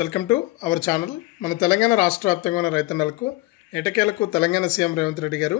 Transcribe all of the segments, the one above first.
Welcome to our channel. మన తెలంగాణ రాష్ట్ర వ్యాప్తంగా ఉన్న రైతన్నలకు ఎటకేలకు తెలంగాణ సీఎం రేవంత్ రెడ్డి గారు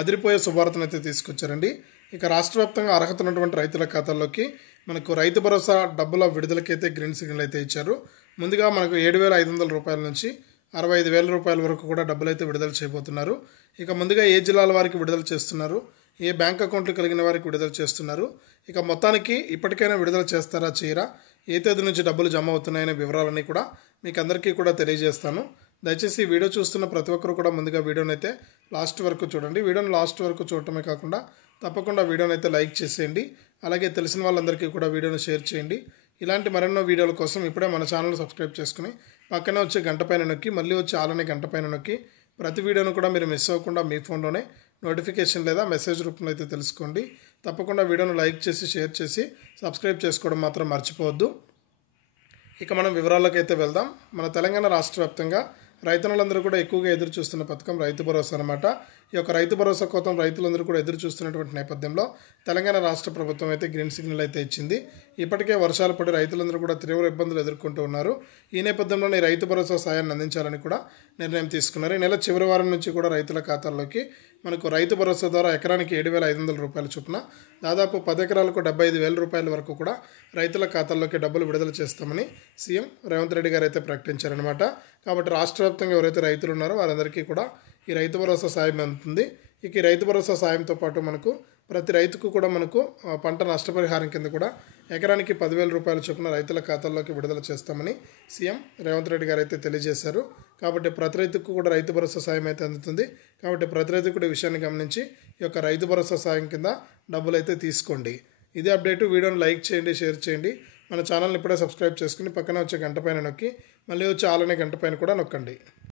అదిరిపోయే శుభార్తను అయితే తీసుకొచ్చారండి. ఇక రాష్ట్ర వ్యాప్తంగా అర్హత ఉన్నటువంటి రైతుల ఖాతాల్లోకి మనకు రైతు భరోసా డబ్బుల విడుదలకైతే గ్రీన్ సిగ్నల్ అయితే ఇచ్చారు. ముందుగా మనకు 7,500 రూపాయల నుంచి 65,000 రూపాయల వరకు కూడా డబ్బులు అయితే విడుదల చేయబోతున్నారు. ఇక ముందుగా ఏ జిల్లాల వారికి విడుదల చేస్తున్నారు, ఏ బ్యాంక్ అకౌంట్లు కలిగిన వారికి విడుదల చేస్తున్నారు, ఇక మొత్తానికి ఇప్పటికైనా విడుదల చేస్తారా చేయరా, ఏ తేదీ నుంచి డబ్బులు జమ అవుతున్నాయనే వివరాలన్నీ కూడా మీకు అందరికీ కూడా తెలియజేస్తాను. దయచేసి ఈ వీడియో చూస్తున్న ప్రతి ఒక్కరు కూడా ముందుగా వీడియోని అయితే లాస్ట్ వరకు చూడండి. వీడియోని లాస్ట్ వరకు చూడటమే కాకుండా తప్పకుండా వీడియోని అయితే లైక్ చేసేయండి. అలాగే తెలిసిన వాళ్ళందరికీ కూడా వీడియోని షేర్ చేయండి. ఇలాంటి మరెన్నో వీడియోల కోసం ఇప్పుడే మన ఛానల్ సబ్స్క్రైబ్ చేసుకుని పక్కనే వచ్చే గంట పైన నొక్కి మళ్ళీ వచ్చి ఆలనే గంట పైన నొక్కి ప్రతి వీడియోను కూడా మీరు మిస్ అవ్వకుండా మీ ఫోన్లోనే నోటిఫికేషన్ లేదా మెసేజ్ రూపంలో అయితే తెలుసుకోండి. తప్పకుండా వీడియోను లైక్ చేసి షేర్ చేసి సబ్స్క్రైబ్ చేసుకోవడం మాత్రం మర్చిపోవద్దు. ఇక మనం వివరాల్లోకి అయితే వెళ్దాం. మన తెలంగాణ రాష్ట్ర వ్యాప్తంగా రైతన్నులందరూ కూడా ఎక్కువగా ఎదురు చూస్తున్న పథకం రైతు భరోసా అన్నమాట. ఈ యొక్క రైతు భరోసా కోసం రైతులందరూ కూడా ఎదురు చూస్తున్నటువంటి నేపథ్యంలో తెలంగాణ రాష్ట్ర ప్రభుత్వం అయితే గ్రీన్ సిగ్నల్ అయితే ఇచ్చింది. ఇప్పటికే వర్షాలు పడి రైతులందరూ కూడా తీవ్ర ఇబ్బందులు ఎదుర్కొంటూ ఉన్నారు. ఈ నేపథ్యంలోనే రైతు భరోసా సాయాన్ని అందించాలని కూడా నిర్ణయం తీసుకున్నారు. ఈ నెల చివరి వారం నుంచి కూడా రైతుల ఖాతాల్లోకి మనకు రైతు భరోసా ద్వారా ఎకరానికి 7,500 రూపాయల చొప్పున దాదాపు 10 ఎకరాలకు 75,000 రూపాయల వరకు కూడా రైతుల ఖాతాల్లోకి డబ్బులు విడుదల చేస్తామని సీఎం రేవంత్ రెడ్డి గారు అయితే ప్రకటించారనమాట. కాబట్టి రాష్ట్ర వ్యాప్తంగా ఎవరైతే రైతులు ఉన్నారో వారందరికీ కూడా ఈ రైతు భరోసా సాయం అందుతుంది. ఇక ఈ రైతు భరోసా సాయంతో పాటు మనకు ప్రతి రైతుకు కూడా మనకు పంట నష్టపరిహారం కింద కూడా ఎకరానికి 10,000 రూపాయల చొప్పున రైతుల ఖాతాల్లోకి విడుదల చేస్తామని సీఎం రేవంత్ రెడ్డి గారు అయితే తెలియజేశారు. కాబట్టి ప్రతి రైతుకు కూడా రైతు భరోసా సాయం అయితే అందుతుంది. కాబట్టి ప్రతి రైతు కూడా ఈ విషయాన్ని గమనించి ఈ యొక్క రైతు భరోసా సాయం కింద డబ్బులు అయితే తీసుకోండి. ఇదే అప్డేటు. వీడియోని లైక్ చేయండి, షేర్ చేయండి. మన ఛానల్ని ఇప్పుడే సబ్స్క్రైబ్ చేసుకుని పక్కన వచ్చే గంట పైన నొక్కి మళ్ళీ వచ్చే ఆలనే గంట పైన కూడా నొక్కండి.